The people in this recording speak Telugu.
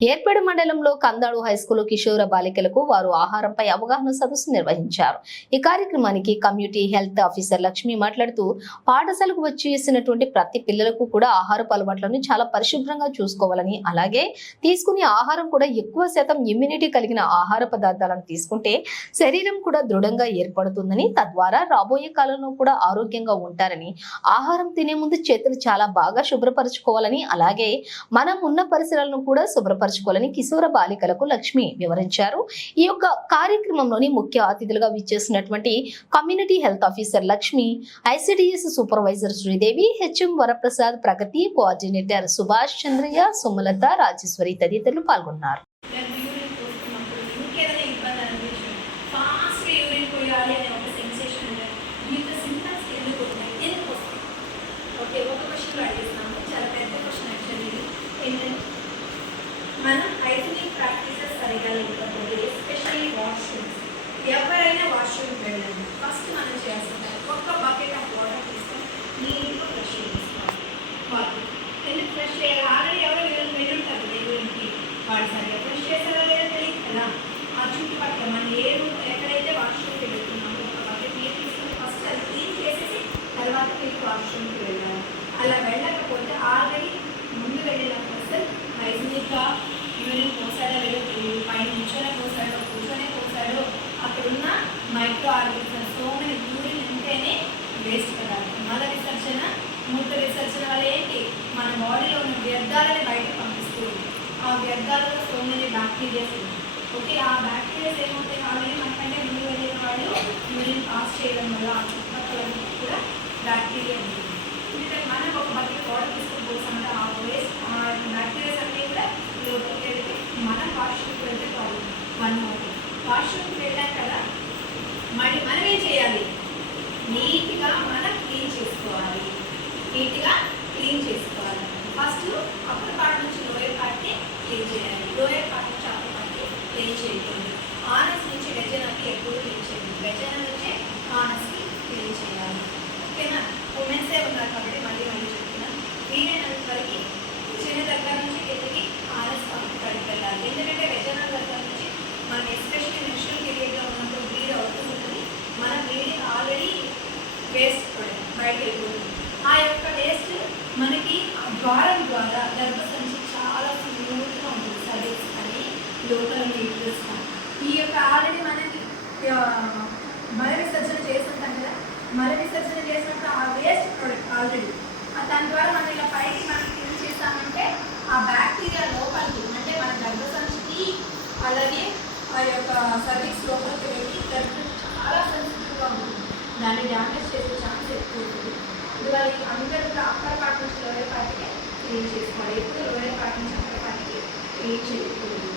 ఏర్పేడు మండలంలో కందాడు హైస్కూల్ కిషోర బాలికలకు వారు ఆహారంపై అవగాహన సదస్సు నిర్వహించారు. ఈ కార్యక్రమానికి కమ్యూనిటీ హెల్త్ ఆఫీసర్ లక్ష్మి మాట్లాడుతూ పాఠశాలకు వచ్చి చేసినటువంటి ప్రతి పిల్లలకు కూడా ఆహారపు అలవాట్లను చాలా పరిశుభ్రంగా చూసుకోవాలని అలాగే తీసుకునే ఆహారం కూడా ఎక్కువ శాతం ఇమ్యూనిటీ కలిగిన ఆహార పదార్థాలను తీసుకుంటే శరీరం కూడా దృఢంగా ఏర్పడుతుందని తద్వారా రాబోయే కాలంలో కూడా ఆరోగ్యంగా ఉంటారని ఆహారం తినే ముందు చేతులు చాలా బాగా శుభ్రపరచుకోవాలని అలాగే మనం ఉన్న పరిసరాలను కూడా శుభ్రపరచుకోవాలని కిశోర బాలికలకు లక్ష్మి వివరించారు. ఈ యొక్క కార్యక్రమంలోని ముఖ్య అతిథులుగా విచ్చేసినటువంటి community health officer Lakshmi ICDS supervisor Sridevi HM Varaprasad Pragati coordinator Subhash Chandraiah Sumalatha Rajeshwari తదితరులు పాల్గొన్నారు. దాన్ని యూరిన్ పోయాలి అనే ఒక సెన్సేషన్ ఉంటుంది మీకు సింటమ్స్ ఎందుకు ఉన్నాయి ఎందుకు వస్తాయి ఓకే ఒక క్వశ్చన్ అడిగిస్తున్నాము చాలా పెద్ద క్వశ్చన్ యాక్చువల్లీ ఇది ఏంటంటే మనం హైజీనిక్ ప్రాక్టీసెస్ సరిగా లేకపోతే ఎస్పెషల్లీ వాష్రూమ్స్ ఎవరైనా వాష్రూమ్కి వెళ్ళండి. ఫస్ట్ మనం చేయాల్సింది ఒక్క బకెట్ ఆఫ్ వాటర్ తీసుకొని నీట్గా ఫ్రెష్ చేసుకోవాలి వాటర్ ఎందుకు ఫ్రెష్ చేయాలి? ఆల్రెడీ ఎవరో వీళ్ళు వెళ్ళుంటారు దేవుడికి వాళ్ళు సరిగా ఫ్రెష్ చేసారా లేదా తెలియదు కదా. ఆ చుట్టుపక్కల మనం ఏ రూమ్ ఎక్కడైతే వాష్రూమ్కి వెళ్తున్నామో ఒక బకెట్ నీరు తీసుకొని ఫస్ట్ అది క్లీన్ చేసేసి తర్వాత మీకు వాష్రూమ్కి వెళ్ళాలి. అలా ఆర్గనిజం సో మెనీ యూరిన్ ఉంటేనే వేస్ట్ పదార్థం మల విసర్జన మూత్ర విసర్జన వల్ల ఏంటి? మన బాడీలో ఉన్న వ్యర్థాలని బయటకు పంపిస్తూ ఆ వ్యర్థాలలో సో మెనీ బ్యాక్టీరియాస్ ఉన్నాయి. ఓకే ఆ బ్యాక్టీరియాస్ ఏమవుతాయి? ఆల్రెడీ మనకంటే ముందు వెళ్ళిన వాళ్ళు యూరిన్ పాస్ చేయడం వల్ల ఆ చుట్టుపక్కల కూడా బ్యాక్టీరియా ఉంటుంది. ఎందుకంటే మనం ఒక బకెట్ వాటర్ తీసుకొని ఆ వేస్ట్ ఆ బ్యాక్టీరియాస్ అన్నీ కూడా లోపలికి వెళ్తే మనం వాష్రూమ్కి వెళ్తే ప్రాబ్లం వన్ మోర్ వాష్రూమ్కి వెళ్ళాం కదా మళ్ళీ మనం ఏం చేయాలి? నీట్గా మనం క్లీన్ చేసుకోవాలి. నీట్గా క్లీన్ చేసుకోవాలి. ఫస్ట్ అప్పర్ పార్ట్ నుంచి లోయర్ పార్ట్ని క్లీన్ చేయాలి. లోయర్ పార్ట్ నుంచి అప్పర్ పార్ట్ని క్లీన్ చేయకూడదు. వేస్ట్ బయటకు ఆ యొక్క వేస్ట్ మనకి ఆ ద్వారం ద్వారా గర్భసంచి చాలా స్మూత్గా ఉంటుంది. సర్వీస్ అని లోపల యూట్రస్ ఈ యొక్క ఆల్రెడీ మనకి ఆ, మల విసర్జన చేస్తుంటాం కదా మల విసర్జన చేసినప్పుడు ఆ వేస్ట్ ప్రోడక్ట్ ఆల్రెడీ. దాని ద్వారా మనం ఇలా పైకి మనం క్లీన్ చేస్తామంటే ఆ బ్యాక్టీరియా లోపలికి అంటే మన గర్భసంచికి అలాగే ఆ యొక్క సర్వీస్ లోపలికి వెళ్ళి గర్భం చాలా సెన్సిటివ్గా ఉంటుంది దాన్ని డ్యామేజ్ చేసే ఛాన్స్ ఎక్కువ ఉంటుంది. ఇది అందరూ కూడా అప్పర్ పార్ట్ నుంచి లోయర్ పార్ట్కి క్లీన్ చేసుకోవాలి. ఎప్పుడు లోయర్ పార్ట్ నుంచి అప్పర్ పార్ట్కి క్లీన్ చేయకూడదు